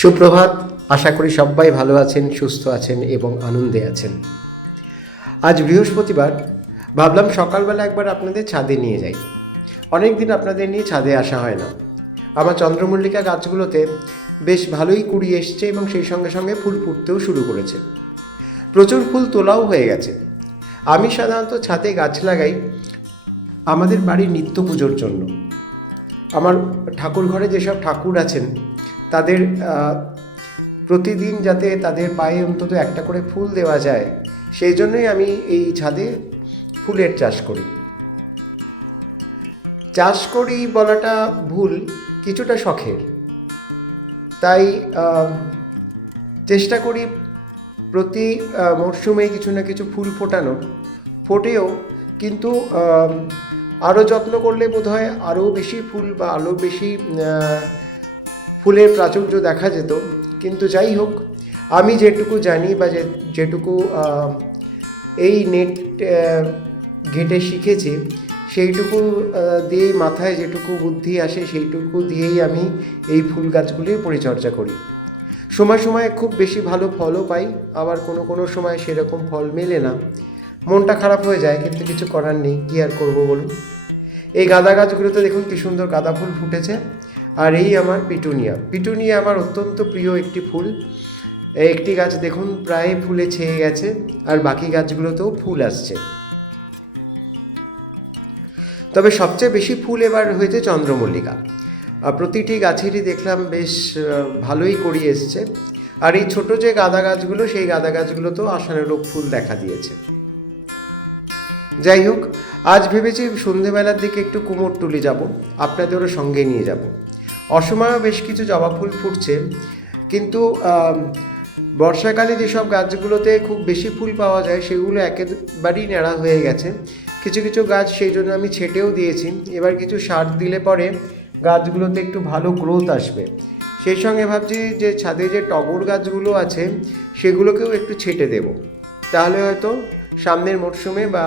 সুপ্রভাত। আশা করি সবাই ভালো আছেন, সুস্থ আছেন এবং আনন্দে আছেন। আজ বৃহস্পতিবার, ভাবলাম সকালবেলা একবার আপনাদের ছাদে নিয়ে যাই। অনেক দিন আপনাদের নিয়ে ছাদে আসা হয় না। আমার চন্দ্রমল্লিকা গাছগুলোতে বেশ ভালোই কুড়ি এসছে এবং সেই সঙ্গে সঙ্গে ফুল ফুটতেও শুরু করেছে। প্রচুর ফুল তোলাও হয়ে গেছে। আমি সাধারণত ছাদে গাছ লাগাই আমাদের বাড়ির নিত্য পুজোর জন্য। আমার ঠাকুর ঘরে যেসব ঠাকুর আছেন তাদের প্রতিদিন যাতে তাদের পায়ে অন্তত একটা করে ফুল দেওয়া যায়, সেই জন্যই আমি এই ছাদে ফুলের চাষ করি। চাষ করি বলাটা ভুল, কিছুটা শখের। তাই চেষ্টা করি প্রতি মরশুমে কিছু না কিছু ফুল ফোটানোর। ফোটেও, কিন্তু আরও যত্ন করলে বোধহয় আরও বেশি ফুল বা আরও বেশি ফুলের প্রাচুর্য দেখা যেত। কিন্তু যাই হোক, আমি যেটুকু জানি বা যেটুকু এই নেট ঘেঁটে শিখেছি, সেইটুকু দিয়েই, মাথায় যেটুকু বুদ্ধি আসে সেইটুকু দিয়েই আমি এই ফুল গাছগুলির পরিচর্যা করি। সময় সময় খুব বেশি ভালো ফলও পাই, আবার কোনো সময় সেরকম ফল মেলে না। মনটা খারাপ হয়ে যায়, কিন্তু কিছু করার নেই। কী আর করবো বলুন। এই গাঁদা গাছগুলোতে দেখুন কী সুন্দর গাঁদা ফুল ফুটেছে। আর এই আমার পিটুনিয়া আমার অত্যন্ত প্রিয় একটি ফুল। একটি গাছ দেখুন প্রায় ফুলে ছেয়ে গেছে, আর বাকি গাছগুলোতেও ফুল আসছে। তবে সবচেয়ে বেশি ফুল এবার হয়েছে চন্দ্রমল্লিকা। প্রতিটি গাছেরই দেখলাম বেশ ভালোই কড়ি এসছে। আর এই ছোট যে গাঁদা গাছগুলো, সেই গাঁদা গাছগুলোতেও আশানুরূপ ফুল দেখা দিয়েছে। যাই হোক, আজ ভেবেছি সন্ধেবেলার দিকে একটু কুমোরটুলি যাব, আপনাদেরও সঙ্গে নিয়ে যাব। অসময়েও বেশ কিছু জবা ফুল ফুটছে, কিন্তু বর্ষাকালে যেসব গাছগুলোতে খুব বেশি ফুল পাওয়া যায় সেগুলো একেবারেই ন্যাড়া হয়ে গেছে। কিছু কিছু গাছ সেই জন্য আমি ছেটেও দিয়েছি। এবার কিছু সার দিলে পরে গাছগুলোতে একটু ভালো গ্রোথ আসবে। সেই সঙ্গে ভাবছি যে ছাদে যে টগর গাছগুলো আছে সেগুলোকেও একটু ছেটে দেব, তাহলে হয়তো সামনের মরশুমে বা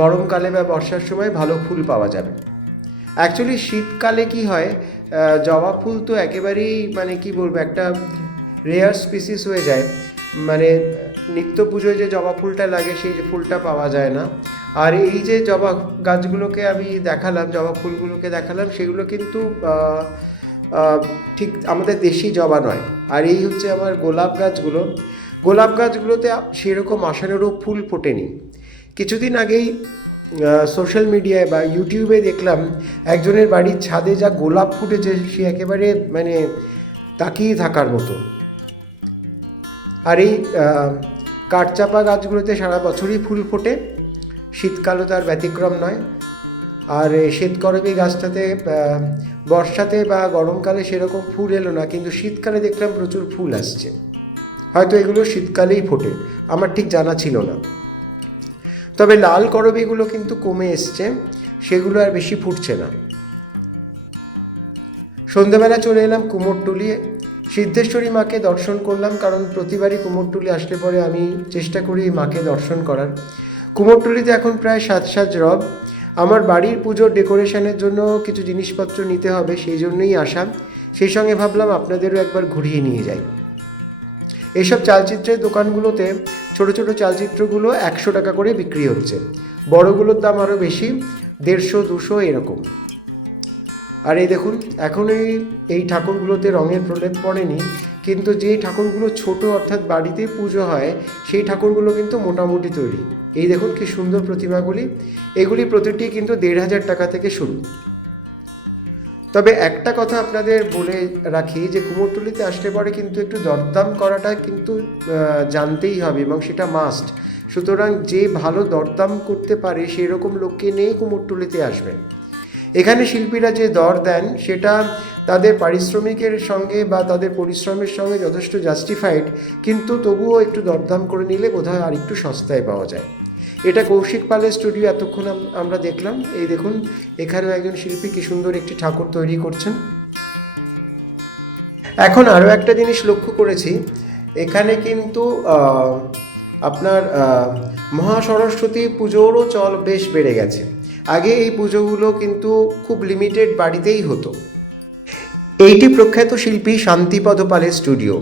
গরমকালে বা বর্ষার সময় ভালো ফুল পাওয়া যাবে। অ্যাকচুয়ালি শীতকালে কি হয়, জবা ফুল তো একেবারেই কি বলবো, একটা রেয়ার স্পিসিস হয়ে যায়। নিত্য পুজোয় যে জবা ফুলটা লাগে সেই যে ফুলটা পাওয়া যায় না। আর এই যে জবা গাছগুলোকে আমি দেখালাম, জবা ফুলগুলোকে দেখালাম, সেগুলো কিন্তু ঠিক আমাদের দেশি জবা নয়। আর এই হচ্ছে আমার গোলাপ গাছগুলোতে সেরকম আশানুরূপ ফুল ফোটেনি। কিছুদিন আগেই সোশ্যাল মিডিয়ায় বা ইউটিউবে দেখলাম একজনের বাড়ির ছাদে যা গোলাপ ফুটেছে, সে একেবারে তাকিয়ে থাকার মতো। আর এই কাঠচাপা গাছগুলোতে সারা বছরই ফুল ফোটে, শীতকালও তার ব্যতিক্রম নয়। আর শ্বেতকরবী গাছটাতে বর্ষাতে বা গরমকালে সেরকম ফুল এলো না, কিন্তু শীতকালে দেখলাম প্রচুর ফুল আসছে। হয়তো এগুলো শীতকালেই ফোটে, আমার ঠিক জানা ছিল না। তবে লাল করবীগুলো কিন্তু কমে এসছে, সেগুলো আর বেশি ফুটছে না। সন্ধ্যেবেলা চলে এলাম কুমোরটুলি। সিদ্ধেশ্বরী মাকে দর্শন করলাম, কারণ প্রতিবারই কুমোরটুলি আসলে পরে আমি চেষ্টা করি মাকে দর্শন করার। কুমোরটুলিতে এখন প্রায় সাজ রব। আমার বাড়ির পুজোর ডেকোরেশনের জন্য কিছু জিনিসপত্র নিতে হবে, সেই জন্যই আসা। সেই সঙ্গে ভাবলাম আপনাদেরও একবার ঘুরিয়ে নিয়ে যাই। এইসব চালচিত্রের দোকানগুলোতে ছোট ছোট চালচিত্রগুলো 100 টাকা করে বিক্রি হচ্ছে, বড়গুলোর দাম আরও বেশি, 150-200 এরকম। আর এই দেখুন, এখন এই ঠাকুরগুলোতে রঙের প্রলেপ পড়েনি, কিন্তু যে ঠাকুরগুলো ছোট, অর্থাৎ বাড়িতে পুজো হয়, সেই ঠাকুরগুলো কিন্তু মোটামুটি তৈরি। এই দেখুন কি সুন্দর প্রতিমাগুলি। এগুলি প্রতিটি কিন্তু 1,500 টাকা থেকে শুরু। তবে একটা কথা আপনাদের বলে রাখি, যে কুমোরটুলিতে আসলে পরে কিন্তু একটু দরদাম করাটা কিন্তু জানতেই হবে, এবং সেটা মাস্ট। সুতরাং যে ভালো দরদাম করতে পারে সেই রকম লোককে নিয়ে কুমোরটুলিতে আসবেন। এখানে শিল্পীরা যে দর দেন সেটা তাদের পারিশ্রমিকের সঙ্গে বা তাদের পরিশ্রমের সঙ্গে যথেষ্ট জাস্টিফাইড, কিন্তু তবুও একটু দরদাম করে নিলে বোধহয় আর একটু সস্তায় পাওয়া যায়। এটা কৌশিক পালের স্টুডিও এতক্ষণ আমরা দেখলাম। এই দেখুন, এখানেও একজন শিল্পী কি সুন্দর একটি ঠাকুর তৈরি করছেন। এখন আরও একটা জিনিস লক্ষ্য করেছি, এখানে কিন্তু আপনার মহাসরস্বতী পুজোরও চল বেশ বেড়ে গেছে। আগে এই পুজোগুলো কিন্তু খুব লিমিটেড বাড়িতেই হতো। এইটি প্রখ্যাত শিল্পী শান্তিপদ পালের স্টুডিও।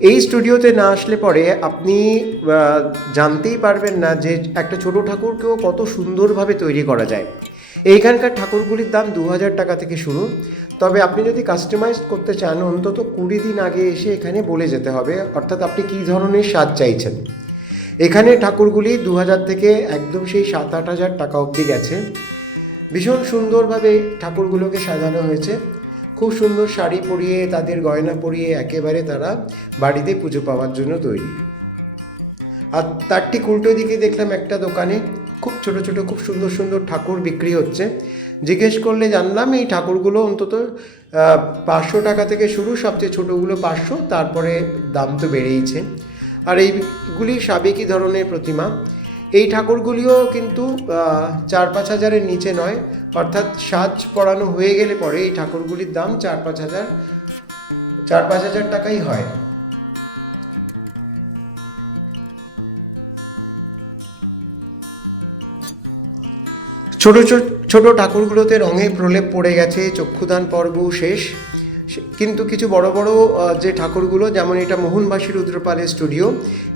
এই স্টুডিওতে না আসলে পরে আপনি জানতেই পারবেন না যে একটা ছোট ঠাকুরকেও কত সুন্দরভাবে তৈরি করা যায়। এইখানকার ঠাকুরগুলির দাম 2000 টাকা থেকে শুরু। তবে আপনি যদি কাস্টমাইজ করতে চান অন্তত 20 দিন আগে এসে এখানে বলে যেতে হবে, অর্থাৎ আপনি কী ধরনের সাজ চাইছেন। এখানে ঠাকুরগুলি 2000 থেকে একদম সেই 7-8 হাজার টাকা অবধি গেছে। ভীষণ সুন্দরভাবে ঠাকুরগুলোকে সাজানো হয়েছে। খুব সুন্দর শাড়ি পরিয়ে, তাদের গয়না পরিয়ে একেবারে তারা বাড়িতে পুজো পাওয়ার জন্য তৈরি। আর তার ঠিক উল্টো দিকে দেখলাম একটা দোকানে খুব ছোট ছোট খুব সুন্দর সুন্দর ঠাকুর বিক্রি হচ্ছে। জিজ্ঞেস করলে জানলাম এই ঠাকুরগুলো অন্তত 500 টাকা থেকে শুরু, সবচেয়ে ছোটোগুলো 500, তারপরে দাম তো বেড়েইছে। আর এইগুলি সাবেকি ধরনের প্রতিমা। এই ঠাকুরগুলিও কিন্তু 4-5 হাজারের নিচে নয়, অর্থাৎ সাজ পড়ানো হয়ে গেলে পরে এই ঠাকুরগুলির দাম 4-5 হাজার টাকাই হয়। ছোট ছোট ঠাকুরগুলোতে রঙে প্রলেপ পড়ে গেছে, চক্ষুদান পর্ব শেষ। কিন্তু কিছু বড় বড় যে ঠাকুরগুলো, যেমন এটা মোহনবাসী রুদ্রপালের স্টুডিও,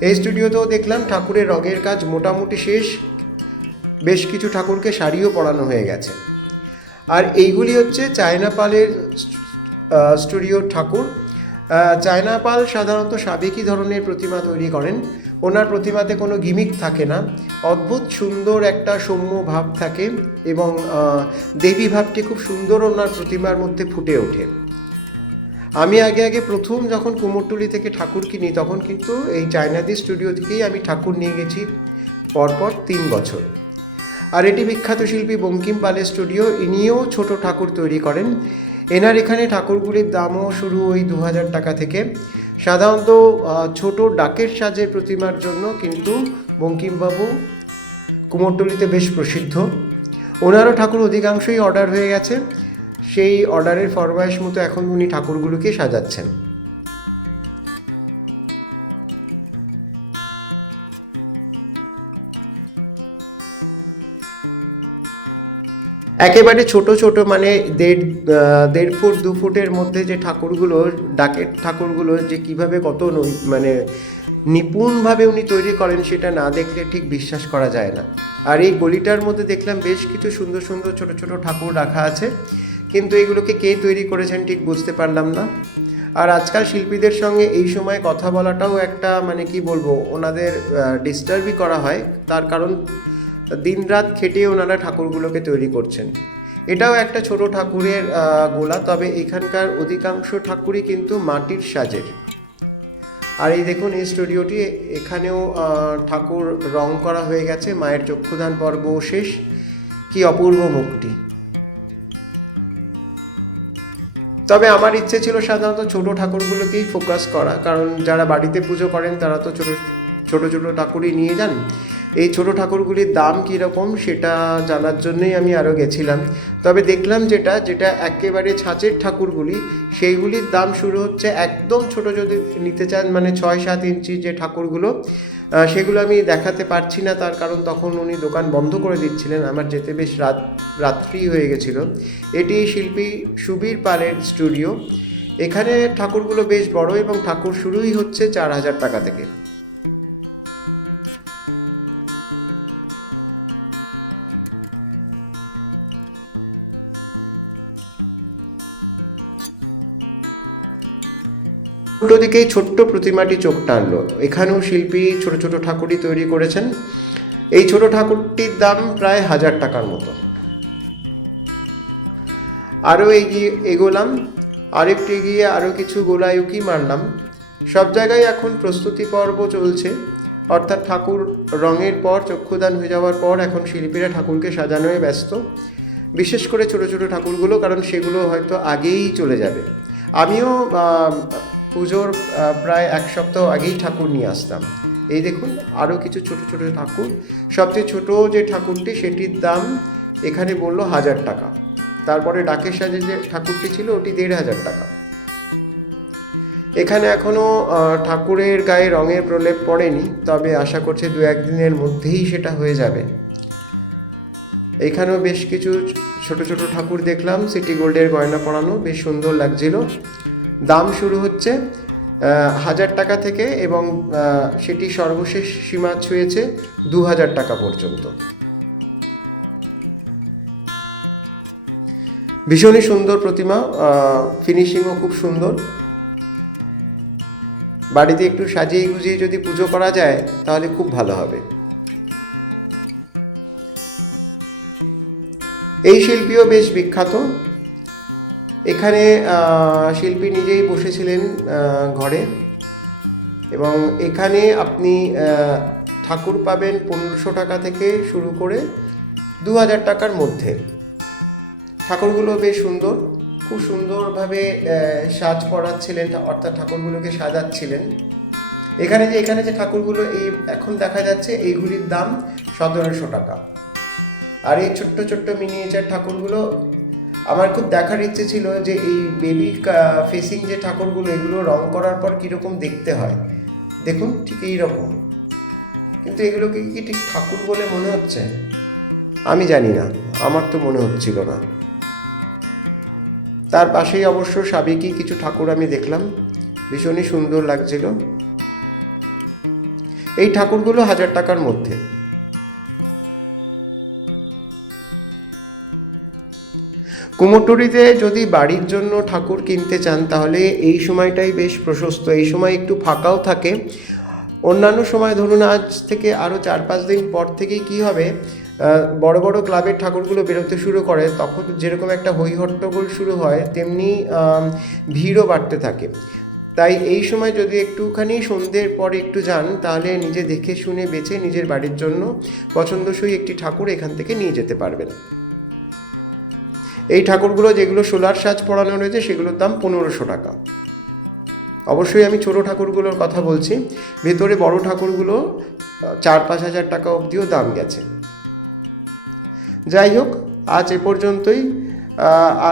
এই স্টুডিওতেও দেখলাম ঠাকুরের রঙের কাজ মোটামুটি শেষ। বেশ কিছু ঠাকুরকে শাড়িও পরানো হয়ে গেছে। আর এইগুলি হচ্ছে চায়না পালের স্টুডিওর ঠাকুর। চায়না পাল সাধারণত সাবেকি ধরনের প্রতিমা তৈরি করেন। ওনার প্রতিমাতে কোনো গিমিক থাকে না, অদ্ভুত সুন্দর একটা সৌম্য ভাব থাকে এবং দেবী ভাবটি খুব সুন্দর ওনার প্রতিমার মধ্যে ফুটে ওঠে। আমি আগে প্রথম যখন কুমোরটুলি থেকে ঠাকুর কিনি তখন কিন্তু এই চায়নাদি স্টুডিও থেকেই আমি ঠাকুর নিয়ে গেছি পরপর 3 বছর। আর এটি বিখ্যাত শিল্পী বঙ্কিম পালের স্টুডিও। ইনিও ছোট ঠাকুর তৈরি করেন। এনার এখানে ঠাকুরগুলির দামও শুরু ওই 2000 টাকা থেকে। সাধারণত ছোট ডাকের সাজের প্রতিমার জন্য কিন্তু বঙ্কিমবাবু কুমোরটুলিতে বেশ প্রসিদ্ধ। ওনারও ঠাকুর অধিকাংশই অর্ডার হয়ে গেছে। সেই অর্ডারের ফরমাইশ মতো এখন উনি ঠাকুরগুলোকে সাজাচ্ছেন। একেবারে ছোট ছোট মানে 1.5 ফুট 2 ফুটের মধ্যে যে ঠাকুরগুলো, ডাকের ঠাকুরগুলো যে কীভাবে কত মানে নিপুণভাবে উনি তৈরি করেন সেটা না দেখলে ঠিক বিশ্বাস করা যায় না। আর এই গলিটার মধ্যে দেখলাম বেশ কিছু সুন্দর সুন্দর ছোট ছোট ঠাকুর রাখা আছে, কিন্তু এগুলোকে কে তৈরি করেছেন ঠিক বুঝতে পারলাম না। আর আজকাল শিল্পীদের সঙ্গে এই সময় কথা বলাটাও একটা মানে কি বলবো, ওনাদের ডিস্টার্বই করা হয়। তার কারণ দিনরাত খেটিয়ে ওনারা ঠাকুরগুলোকে তৈরি করছেন। এটাও একটা ছোট ঠাকুরের গোলা, তবে এখানকার অধিকাংশ ঠাকুরই কিন্তু মাটির সাজের। আর এই দেখুন এই স্টুডিওটি, এখানেও ঠাকুর রং করা হয়ে গেছে, মায়ের চক্ষুদান পর্ব শেষ। কি অপূর্ব মুখটি। তবে আমার ইচ্ছে ছিল সাধারণত ছোট ঠাকুরগুলোকেই ফোকাস করা, কারণ যারা বাড়িতে পুজো করেন তারা তো ছোট ছোট ঠাকুরই নিয়ে যান। এই ছোট ঠাকুরগুলির দাম কীরকম সেটা জানার জন্যই আমি আরও গেছিলাম। তবে দেখলাম যেটা একেবারে ছাঁচের ঠাকুরগুলি, সেইগুলির দাম শুরু হচ্ছে একদম ছোট। যদি নিতে চান মানে 6-7 ইঞ্চি যে ঠাকুরগুলো, সেগুলো আমি দেখাতে পারছি না, তার কারণ তখন উনি দোকান বন্ধ করে দিচ্ছিলেন। আমার যেতে বেশ রাত্রি হয়ে গেছিলো। এটি শিল্পী সুবীর পালের স্টুডিও। এখানে ঠাকুরগুলো বেশ বড় এবং ঠাকুর শুরুই হচ্ছে 4000 টাকা থেকে। উল্টো দিকেই ছোট্ট প্রতিমাটি চোখ টানলো। এখানেও শিল্পী ছোট ছোট ঠাকুরই তৈরি করেছেন। এই ছোট ঠাকুরটির দাম প্রায় 1000 টাকার মতো। আরও এগোলাম, আরেকটু এগিয়ে আরও কিছু গোলায়ুকি মারলাম। সব জায়গায় এখন প্রস্তুতি পর্ব চলছে, অর্থাৎ ঠাকুর রঙের পর চক্ষুদান হয়ে যাওয়ার পর এখন শিল্পীরা ঠাকুরকে সাজানোয় ব্যস্ত। বিশেষ করে ছোট ছোট ঠাকুরগুলো, কারণ সেগুলো হয়তো আগেই চলে যাবে। আমিও পুজোর প্রায় 1 সপ্তাহ আগেই ঠাকুর নিয়ে আসতাম। এই দেখুন আরও কিছু ছোট ছোট ঠাকুর। সবচেয়ে ছোট যে ঠাকুরটি সেটির দাম এখানে বললো 1000 টাকা। তারপরে ডাকের সাজে যে ঠাকুরটি ছিল ওটি 1500 টাকা। এখানে এখনও ঠাকুরের গায়ে রঙের প্রলেপ পড়েনি, তবে আশা করছি 2-1 দিনের মধ্যেই সেটা হয়ে যাবে। এখানেও বেশ কিছু ছোট ছোট ঠাকুর দেখলাম, সিটি গোল্ডের গয়না পরানো, বেশ সুন্দর লাগছিল। দাম শুরু হচ্ছে 1000 টাকা থেকে এবং সেটি সর্বশেষ সীমা ছুঁয়েছে 2000 টাকা পর্যন্ত। ভীষণই সুন্দর প্রতিমা, ফিনিশিংও খুব সুন্দর। বাড়িতে একটু সাজিয়ে গুজিয়ে যদি পুজো করা যায় তাহলে খুব ভালো হবে। এই শিল্পীও বেশ বিখ্যাত। এখানে শিল্পী নিজেই বসেছিলেন ঘরে, এবং এখানে আপনি ঠাকুর পাবেন 1500 টাকা থেকে শুরু করে 2000 টাকার মধ্যে। ঠাকুরগুলো বেশ সুন্দর, খুব সুন্দরভাবে সাজ করাচ্ছিলেন, অর্থাৎ ঠাকুরগুলোকে সাজাচ্ছিলেন। এখানে যে ঠাকুরগুলো এই এখন দেখা যাচ্ছে, এইগুলির দাম 1700 টাকা। আর এই ছোট্ট ছোট্ট মিনিয়েচার ঠাকুরগুলো আমার খুব দেখার ইচ্ছে ছিল যে এই বেবি ফেসিং যে ঠাকুরগুলো, এগুলো রং করার পর কীরকম দেখতে হয়। দেখুন ঠিক এই রকম, কিন্তু এগুলোকে কি ঠিক ঠাকুর বলে মনে হচ্ছে? আমি জানি না, আমার তো মনে হচ্ছিল না। তার পাশেই অবশ্য সাবেকি কিছু ঠাকুর আমি দেখলাম, ভীষণই সুন্দর লাগছিল। এই ঠাকুরগুলো 1000 টাকার মধ্যে। কুমোরটুলিতে যদি বাড়ির জন্য ঠাকুর কিনতে চান তাহলে এই সময়টাই বেশ প্রশস্ত, এই সময় একটু ফাঁকাও থাকে। অন্যান্য সময় ধরুন আজ থেকে আরও 4-5 দিন পর থেকেই কী হবে, বড় বড় ক্লাবের ঠাকুরগুলো বেরোতে শুরু করে, তখন যেরকম একটা হইহট্টগোল শুরু হয় তেমনি ভিড়ও বাড়তে থাকে। তাই এই সময় যদি একটুখানি সন্ধ্যের পরে একটু যান তাহলে নিজে দেখে শুনে বেছে নিজের বাড়ির জন্য পছন্দসই একটি ঠাকুর এখান থেকে নিয়ে যেতে পারবেন। এই ঠাকুরগুলো যেগুলো সোলার সাজ পড়ানো রয়েছে সেগুলোর দাম 1500 টাকা। অবশ্যই আমি ছোটো ঠাকুরগুলোর কথা বলছি, ভেতরে বড় ঠাকুরগুলো 4-5 হাজার টাকা অবধিও দাম গেছে। যাই হোক, আজ এ পর্যন্তই।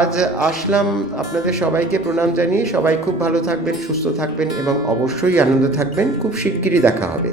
আজ আসলাম, আপনাদের সবাইকে প্রণাম জানিয়ে। সবাই খুব ভালো থাকবেন, সুস্থ থাকবেন এবং অবশ্যই আনন্দে থাকবেন। খুব শিগগিরই দেখা হবে।